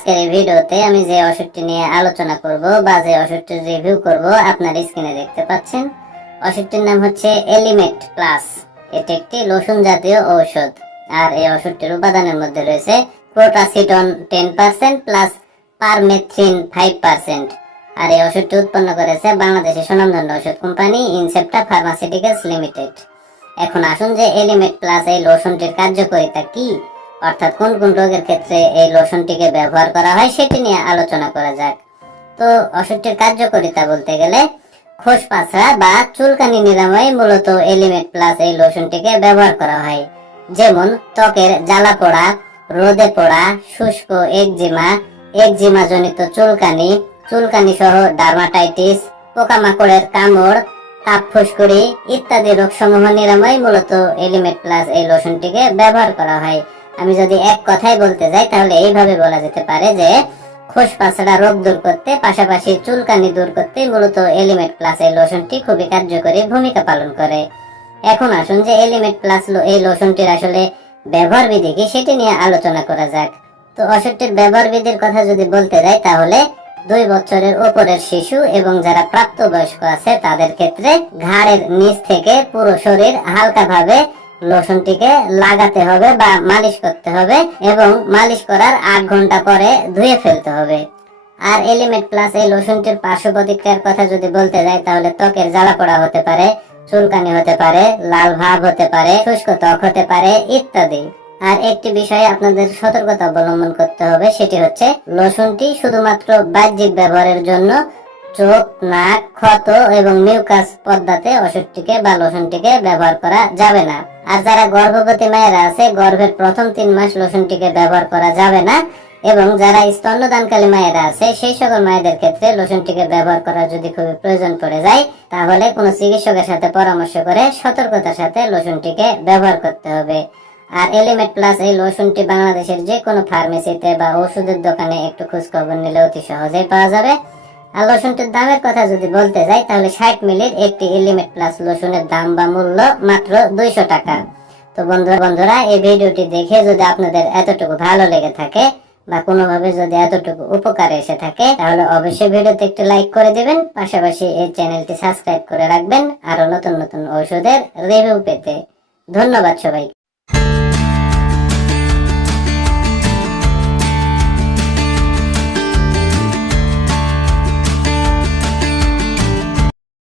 আজকের এই ভিডিওতে আমি যে ওষুধটি নিয়ে আলোচনা করব বা যে ওষুধটির রিভিউ করব, আপনার স্ক্রিনে দেখতে পাচ্ছেন। ওষুধটির নাম হচ্ছে এলিমেট প্লাস এটি একটি লোশন জাতীয় ঔষধ। আর এই ওষুধটির উপাদানের মধ্যে রয়েছে প্রোটাসিটন ten percent plus permethrin five percent. আর এই ওষুধটি উৎপন্ন করেছে বাংলাদেশের সুনামধন্য ওষুধ কোম্পানি ইনসেপ্টা ফার্মাসিউটিক্যালস লিমিটেড এখন আসুন যে এলিমেট প্লাস এই লোশনটির কার্যকারিতা কি? অর্থাৎ কোন কোন রোগের ক্ষেত্রে এই লোশনটিকে ব্যবহার করা হয় সেটি নিয়ে আলোচনা করা যাক। তো ওষুধটির কার্যকারিতা বলতে গেলে খোস পাছড়া বা চুলকানি নিরাময় মূলত এলিমেট প্লাস এই লোশনটিকে ব্যবহার করা হয়। যেমন ত্বকের জ্বালা পোড়া, রোদে পোড়া, শুষ্ক একজিমা একজিমা জনিত চুলকানি চুলকানি সহ ডার্মাটাইটিস, পোকামাকড়ের কামড়, তাপ ফুসকুড়ি ইত্যাদি রোগ সমূহ নিরাময় মূলত এলিমেট প্লাস এই লোশনটিকে ব্যবহার করা হয়। আমি যদি এক কথায় বলতে যাই, তাহলে এইভাবে বলা যেতে পারে যে খোস পাছড়া রোগ দূর করতে, পাশাপাশি চুলকানি দূর করতে মূলত এলিমেট প্লাস এই লোশনটি খুবই কার্যকরী ভূমিকা পালন করে। এখন আসুন যে এলিমেট প্লাস এই লোশনটির আসলে ব্যবহার বিধি কি, সেটি নিয়ে আলোচনা করা যাক। তো ওষুধটির ব্যবহার বিধির কথা যদি বলতে যাই, তাহলে দুই বছরের উপরের শিশু এবং যারা প্রাপ্তবয়স্ক আছে, তাদের ক্ষেত্রে ঘাড়ের নিচ থেকে পুরো শরীর হালকাভাবে লোশনটিকে লাগাতে হবে বা মালিশ করতে হবে এবং মালিশ করার আট ঘণ্টা পরে ধুয়ে ফেলতে হবে। আর এলিমেন্ট প্লাস এই লোশনটির পার্শ্ব প্রতিক্রিয়ার কথা যদি বলতে যাই, তাহলে ত্বকের জ্বালা পোড়া হতে পারে, চুলকানি হতে পারে, লাল ভাব হতে পারে, শুষ্ক ত্বক হতে পারে ইত্যাদি। আর একটি বিষয়ে আপনাদের সতর্কতা অবলম্বন করতে হবে, সেটি হচ্ছে লোশনটি শুধুমাত্র বাহ্যিক ব্যবহারের জন্য চোখ, নাক, ক্ষত এবং মিউকাস পদ্মাতে ওষুধটিকে বা লোশনটিকে ব্যবহার করা যাবে না। আর যারা গর্ভবতী মায়েরা আছে, গর্ভের প্রথম তিন মাস লোশনটিকে ব্যবহার করা যাবে না। এবং যারা স্তন্যদানকালী মায়েরা আছে, সেই সকল মায়েদের ক্ষেত্রে লোশনটিকে ব্যবহার করা যদি খুবই প্রয়োজন পড়ে যায়, তাহলে কোনো চিকিৎসকের সাথে পরামর্শ করে সতর্কতার সাথে লোশনটিকে ব্যবহার করতে হবে। আর এলিমেট প্লাস এই লোশনটি বাংলাদেশের যে কোনো ফার্মেসিতে বা ওষুধের দোকানে একটু খোঁজখবর নিলে অতি সহজেই পাওয়া যাবে। আর লোশনটির দামের কথা যদি বলতে যাই, তাহলে ষাট মিলির একটি এলিমেট প্লাস লোশনের দাম বা মূল্য মাত্র দুইশো টাকা। তো বন্ধু বন্ধুরা, এই ভিডিওটি দেখে যদি আপনাদের এতটুকু ভালো লেগে থাকে বা কোনোভাবে যদি এতটুকু উপকারে এসে থাকে, তাহলে অবশ্যই ভিডিওতে একটু লাইক করে দিবেন। পাশাপাশি এই চ্যানেলটি সাবস্ক্রাইব করে রাখবেন। আরও নতুন নতুন ঔষধের রিভিউ পেতে। ধন্যবাদ সবাই